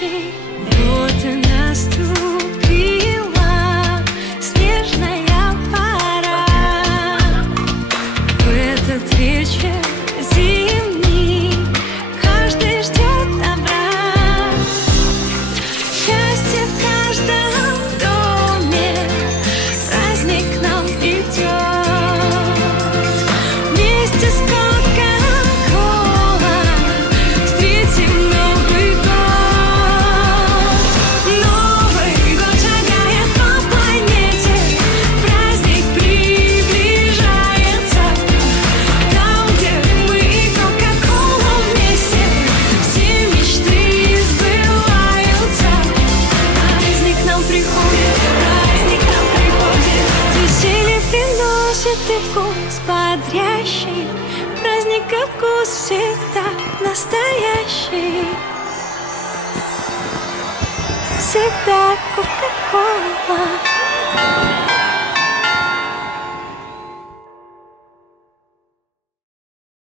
настоящий. Вот и наступила снежная пора. В этот вечер зимний каждый ждет добра. Счастье в каждом доме, праздник к нам идет. Вместе с Кока-Кола встретим Новый год. Новый год шагает по планете, праздник приближается. Там, где мы и Кока-Кола вместе, все мечты сбываются. Праздник к нам приходит, праздник к нам приходит. Веселье приносит и вкус бодрящий. Праздника вкус всегда настоящий. Всегда Кока-Кола.